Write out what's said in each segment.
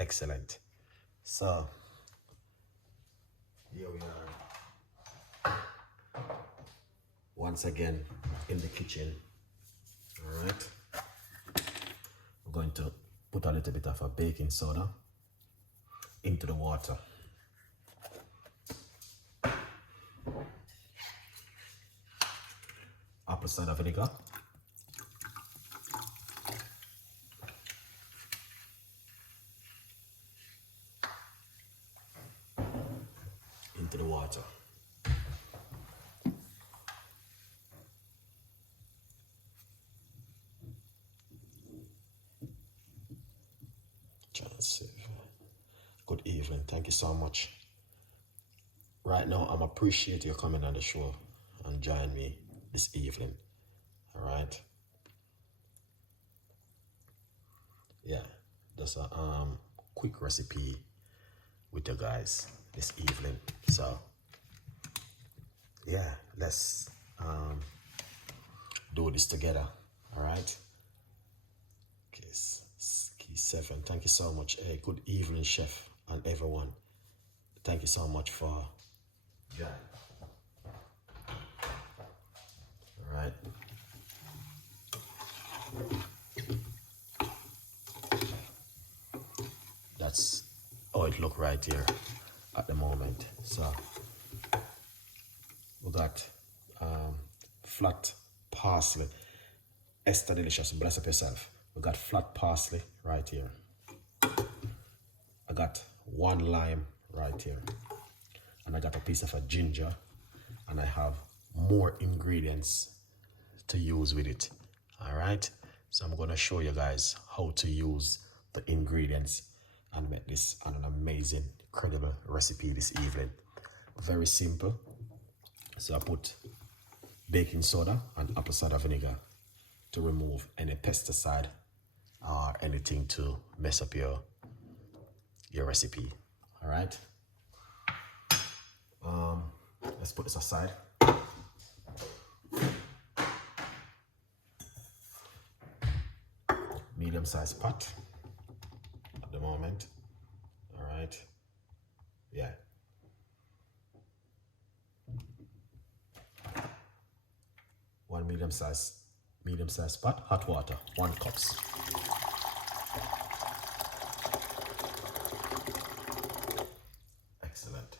Excellent. So here we are once again in the kitchen. All right, we're going to put a little bit of a baking soda into the water. Apple cider vinegar. Into the water. Good evening. Thank you so much. Right now, I'm appreciate you coming on the show and join me this evening. All right. Yeah, that's a quick recipe with you guys this evening. So yeah, let's do this together. All right. Key 7. Thank you so much. Hey, good evening, chef, and everyone. Thank you so much for joining. All right. That's how it look right here at the moment. So we got flat parsley. Esther Delicious, bless up yourself. We got flat parsley right here. I got 1 lime right here. And I got a piece of a ginger. And I have more ingredients to use with it. All right. So I'm going to show you guys how to use the ingredients and make this an amazing, incredible recipe this evening. Very simple. So I put baking soda and apple cider vinegar to remove any pesticide or anything to mess up your recipe. All right. Let's put this aside. Medium-sized pot at the moment. All right. Yeah. One medium-sized pot, hot water, 1 cup. Excellent.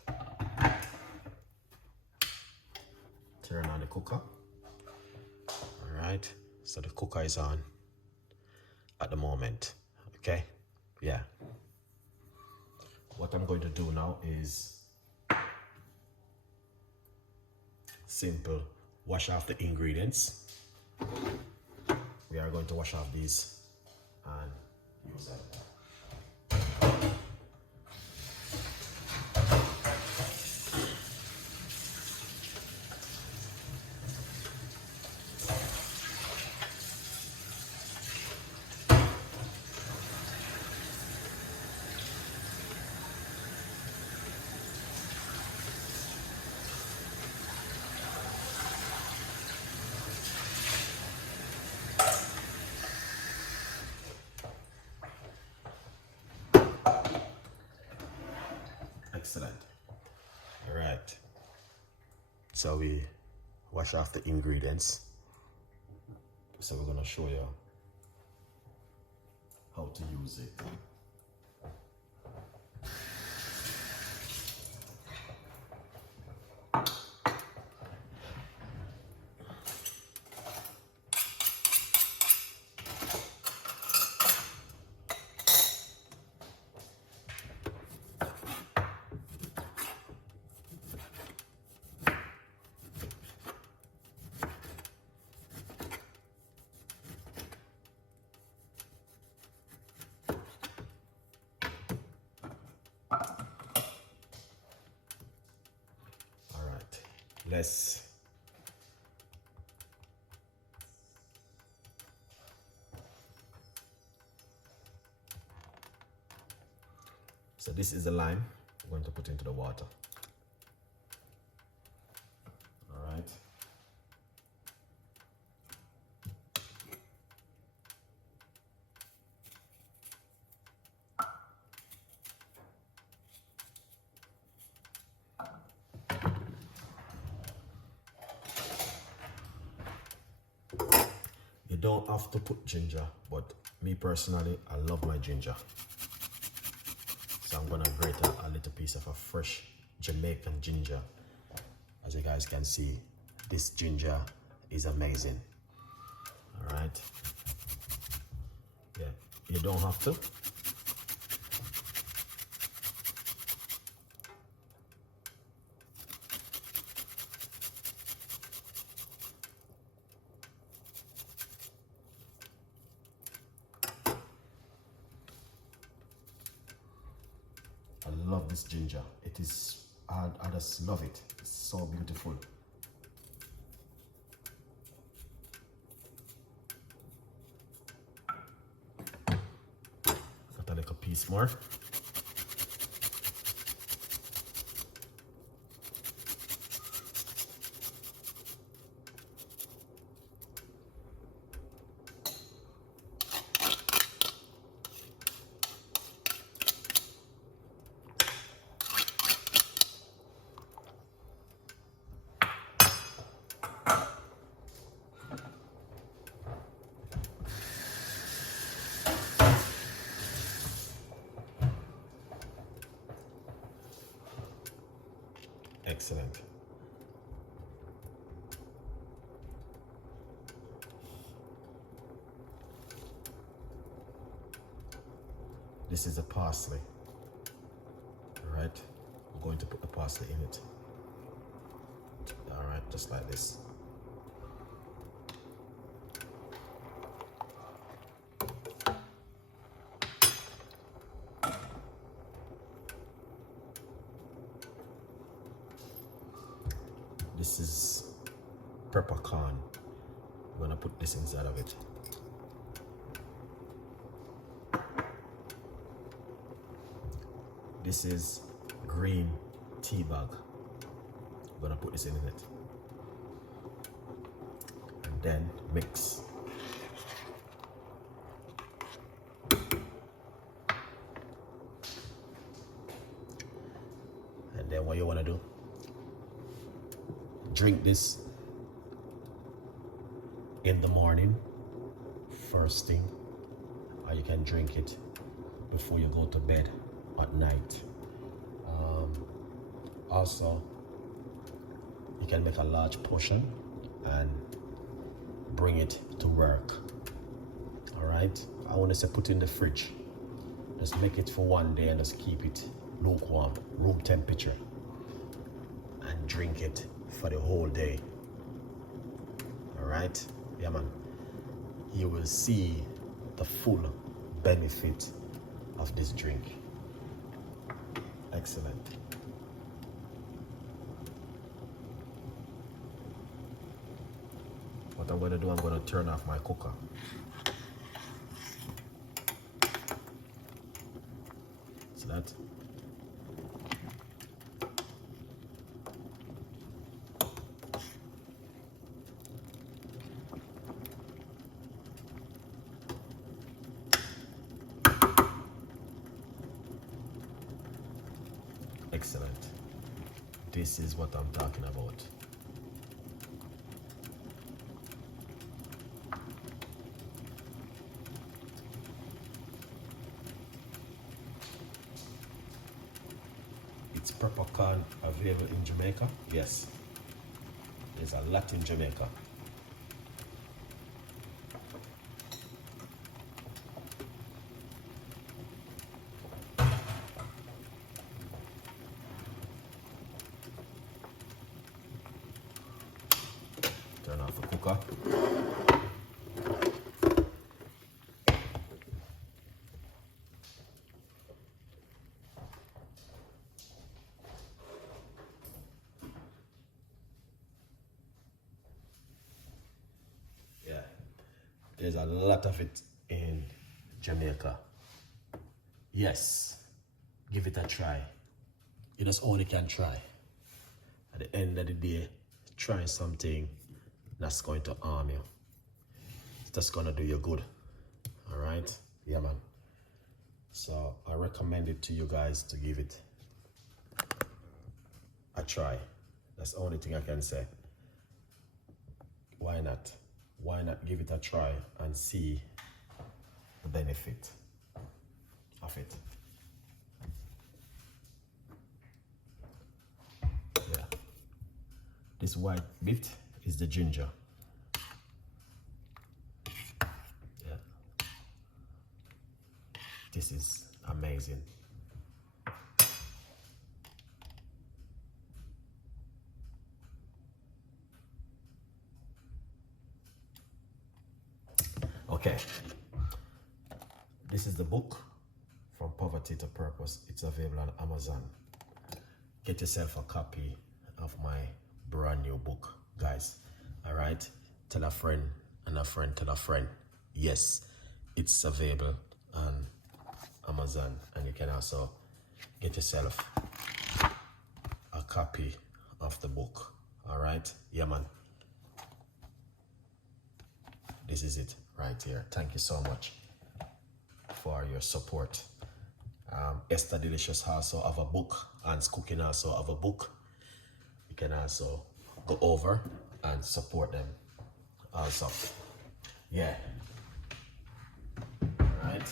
Turn on the cooker. All right. So the cooker is on at the moment. Okay. Yeah. What I'm going to do now is simple. Wash off the ingredients. We are going to wash off these and use them. Excellent. All right. So we wash off the ingredients. So we're going to show you how to use it. Let's so this is the lime I'm going to put into the water. All right. don't have to put ginger, but me personally, I love my ginger. So I'm gonna grate a little piece of a fresh Jamaican ginger. As you guys can see, this ginger is amazing. All right. Yeah, you don't have to. I love this ginger. It is, I just love it. It's so beautiful. Got a little piece more. Excellent. This is the parsley. All right, I'm going to put the parsley in it. All right, just like this. This is peppercorn. I'm gonna put this inside of it. This is green tea bag. I'm gonna put this in it. And then mix. And then what you wanna do? Drink this in the morning, first thing, or you can drink it before you go to bed at night. Also, you can make a large portion and bring it to work. All right, I want to say put it in the fridge. Just make it for one day and just keep it lukewarm, room temperature, and drink it for the whole day. All right, yeah man, you will see the full benefit of this drink. Excellent. What I'm going to do, I'm going to turn off my cooker. See that? Excellent. This is what I'm talking about. It's peppercorn available in Jamaica? Yes. There's a lot in Jamaica. Turn off the cooker. Yeah, there's a lot of it in Jamaica. Yes, give it a try. You just only can try. At the end of the day, try something that's going to harm you. It's just gonna do you good. All right? Yeah, man. So I recommend it to you guys to give it a try. That's the only thing I can say. Why not? why not give it a try and see the benefit of it? Yeah. This white bit is the ginger. Yeah. This is amazing. Okay, this is the book, From Poverty to Purpose. It's available on Amazon. Get yourself a copy of my brand new book, guys. All right, tell a friend and a friend tell a friend. Yes, it's available on Amazon, and you can also get yourself a copy of the book. All right, yeah, man. This is it right here. Thank you so much for your support. Esther Delicious also have a book, and Cooking also have a book. You can also go over and support them also. Yeah. All right.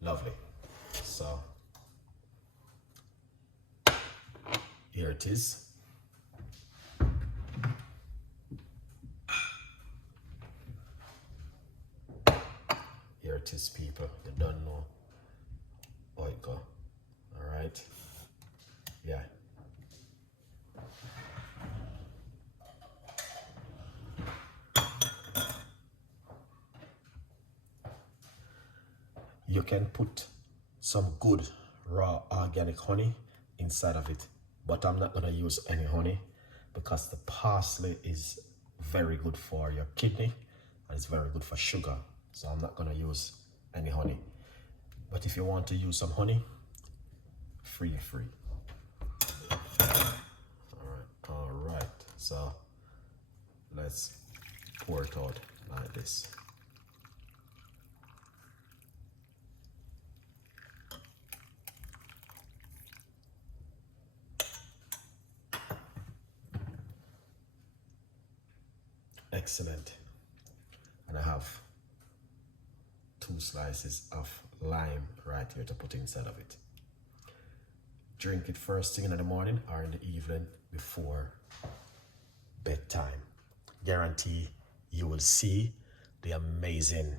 Lovely. So here it is. Here it is, people. You don't know how it go. All right. Yeah. You can put some good raw organic honey inside of it, but I'm not gonna use any honey because the parsley is very good for your kidney and it's very good for sugar. So I'm not gonna use any honey. But if you want to use some honey, free. All right. So let's pour it out like this. Excellent. And I have 2 slices of lime right here to put inside of it. Drink it first thing in the morning or in the evening before bedtime. Guarantee you will see the amazing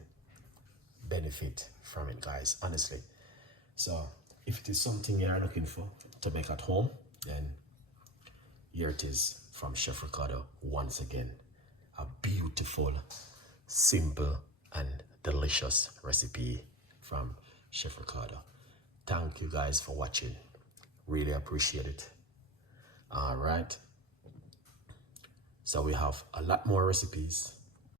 benefit from it, guys, honestly. So if it is something you are looking for to make at home, then here it is from Chef Ricardo once again. A beautiful, simple, and delicious recipe from Chef Ricardo. Thank you guys for watching. Really appreciate it. All right. So we have a lot more recipes